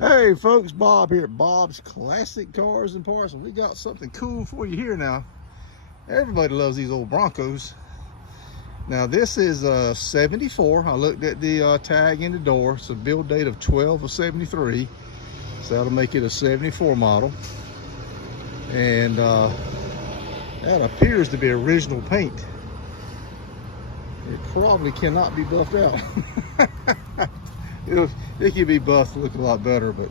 Hey folks, Bob here at Bob's Classic Cars and Parts, and we got something cool for you here now. Everybody loves these old Broncos. Now this is a 74. I looked at the tag in the door. It's a build date of 12/73, so that'll make it a 74 model. And that appears to be original paint. It probably cannot be buffed out. It could be buffed to look a lot better, but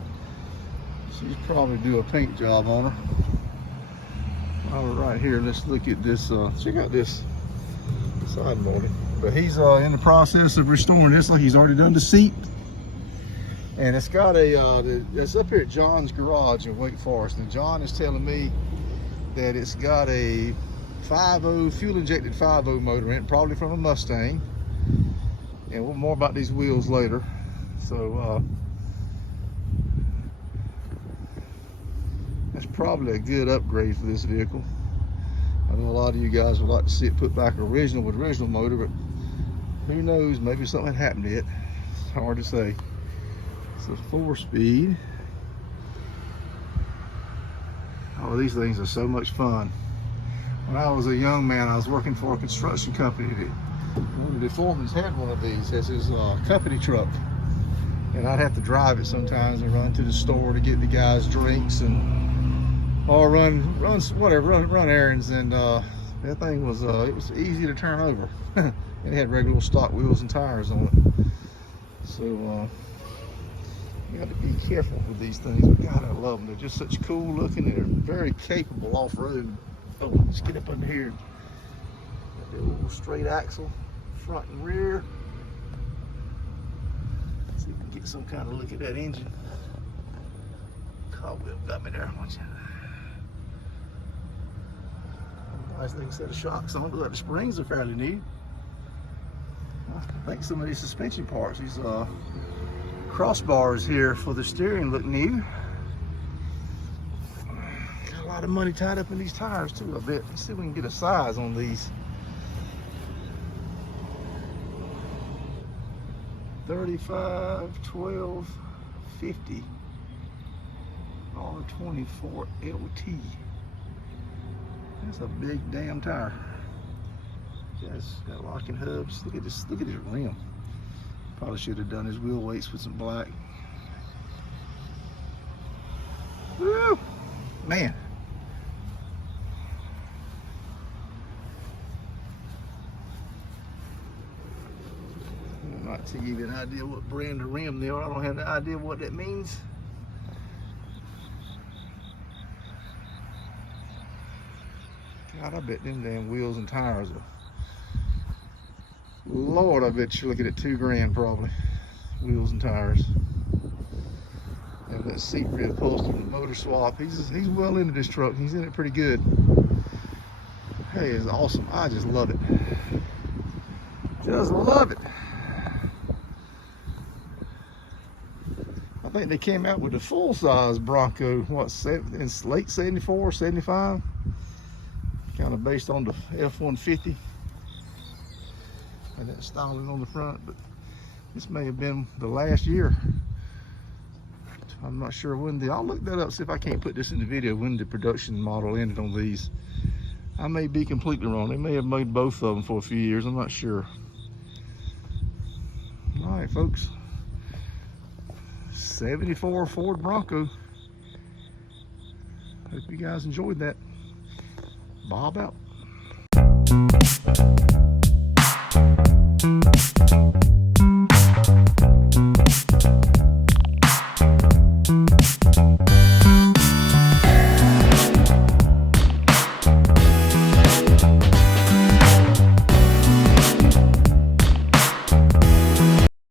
she's probably do a paint job on her. While we're right here, let's look at this. Check out this side molding. But he's in the process of restoring this. Like he's already done the seat, and it's got a. It's up here at John's garage in Wake Forest, and John is telling me that it's got a 5.0 fuel injected 5.0 motor in it, probably from a Mustang. And we'll more about these wheels later. So that's probably a good upgrade for this vehicle. I know a lot of you guys would like to see it put back original with original motor, but who knows, maybe something happened to it. It's hard to say. It's a 4-speed. Oh, these things are so much fun. When I was a young man, I was working for a construction company that one of the foremen had one of these as his company truck. And I'd have to drive it sometimes and run to the store to get the guys drinks or run errands. And that thing was it was easy to turn over. It had regular stock wheels and tires on it. So you got to be careful with these things. But God, I love them. They're just such cool looking. They're very capable off road. Oh, let's get up under here. Got the little straight axle, front and rear. See if we can get some kind of look at that engine. Cobweb got me there. Nice thing set of shocks on. Look like the springs are fairly neat. I think some of these suspension parts, these crossbars here for the steering look new. Got a lot of money tied up in these tires too, I bet. Let's see if we can get a size on these. 35, 12, 50, R24 LT. That's a big damn tire. Yes, got locking hubs. Look at this. Look at his rim. Probably should have done his wheel weights with some black. Woo, man. Not to give you an idea what brand of rim they are. I don't have an idea what that means. God, I bet them damn wheels and tires are. Lord, I bet you're looking at $2 grand probably. Wheels and tires. And that seat reupholstered and motor swap. He's well into this truck. He's in it pretty good. Hey, it's awesome. I just love it. Just love it. I think they came out with the full-size Bronco, what, in late 74, 75? Kind of based on the F-150. And that styling on the front, but this may have been the last year. I'm not sure when I'll look that up, see if I can't put this in the video, when the production model ended on these. I may be completely wrong. They may have made both of them for a few years, I'm not sure. All right, folks. 74 Ford Bronco. Hope you guys enjoyed that. Bob out.